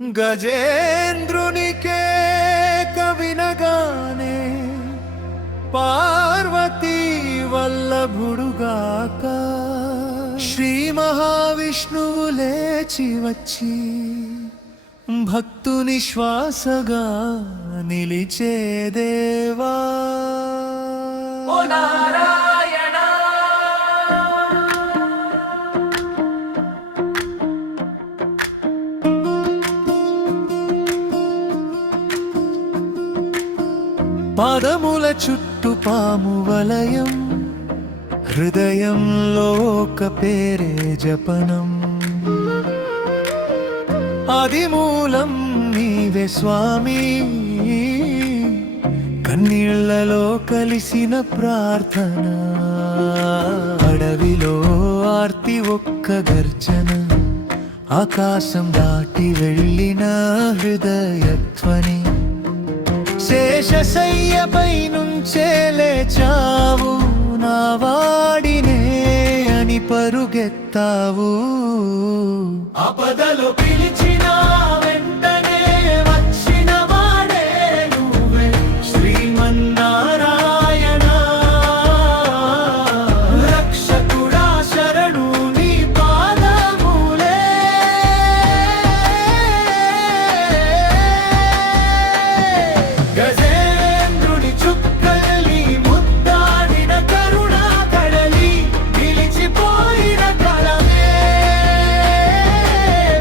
గజేంద్రునికే కవినగానే పార్వతీ వల్లభుడుగాక శ్రీ మహావిష్ణువు లేచి వచ్చి భక్తుని శ్వాసగా నిలిచేదేవా. పాదముల చుట్టు పాము వలయం, హృదయంలో ఒక పేరే జపనం. ఆదిమూలం నీవే స్వామి, కన్నీళ్లలో కలిసిన ప్రార్థన. అడవిలో ఆర్తి ఒక్క గర్జన, ఆకాశం దాటి వెళ్ళిన హృదయధ్వని. శేషశయ్యపై నుంచే లేచావు, నా వాడినే అని పరుగెత్తావు. ఆపదలో పిలిచిన వెంటనే వచ్చిన వాడే నువ్వే శ్రీమన్నారాయణ. రక్షకుడా శరణు నీ పాదములే. గజేంద్రుని చుక్కలి ముద్దాడిన కరుణా కడలి, నిలిచిపోయిన కలమే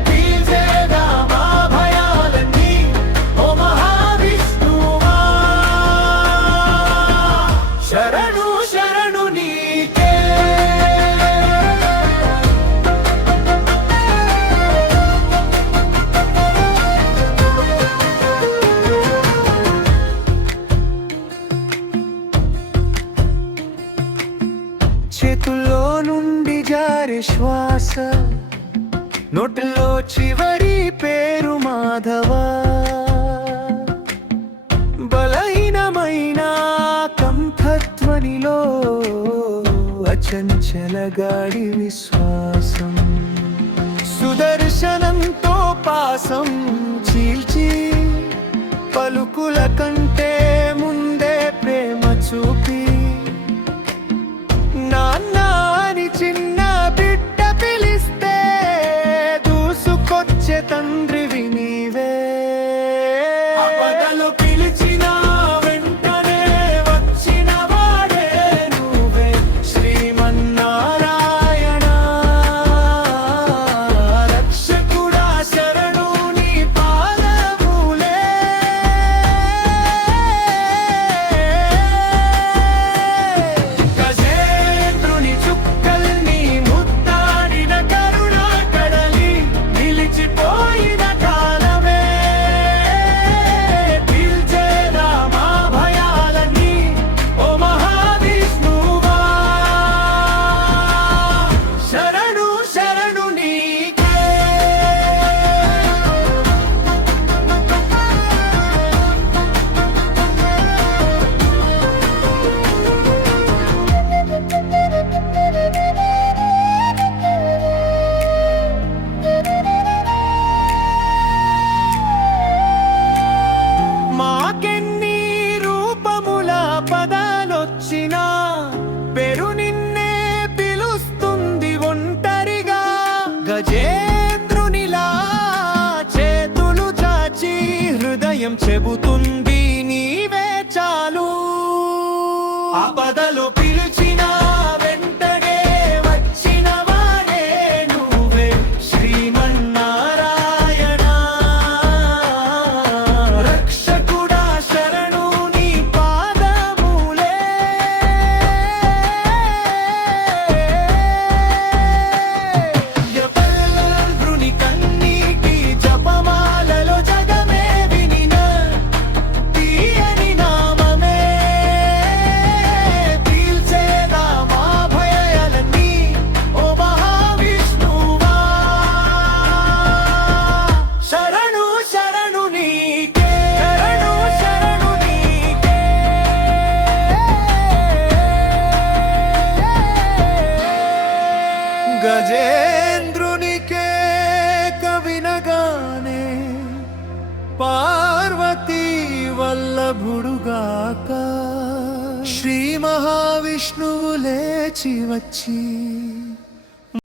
పీల్చేదా మా భయాలన్నీ. ఓ మహావిష్ణువా శరణు శరణు నీకే. చేతుల్లో నుండి జారే శ్వాస, నోటిలో చివరి పేరు మాధవ. బలహీనమైన కంఠధ్వనిలో అచంచల గాడి విశ్వాసం. సుదర్శనంతో పాసం చీల్చి పలుకుల కంటే ముందే ప్రేమ చూపి, నాన్న అని చిన్న బిడ్డ పిలిస్తే దూసుకొచ్చే తండ్రివి నీవే. ఆపదలో పిలిచిన వెంటనే వచ్చిన వాడే నువ్వే శ్రీమన్నారాయణ. రక్షకుడా శరణు నీ పాదములే. గజేంద్రుని చుక్కల్ని ముద్దాడిన కరుణా కడలి, నిలిచిపోయిన కాలమే పీల్చేదా మా భయాలన్నీ. ఓ మహావిష్ణువా శరణు శరణు నీకే. మాకెన్ని రూపముల పదాలొచ్చినా పేరు నిన్నే పిలుస్తుంది ఒంటరిగా. గజేంద్రునిలా చేతులు చాచి హృదయం చెబుతుంది నీవే చాలు. ఆపదలో పిలిచిన వెంటనే వచ్చిన వాడే నువ్వే శ్రీమన్నారాయణ. రక్షకుడా శరణు నీ పాదములే. యపల్భృని కన్నీటి జపమాలలో జగమే వినిన తీయని నామమే. పార్వతీ వల్లభుడుగాక శ్రీ మహావిష్ణువు లేచి వచ్చి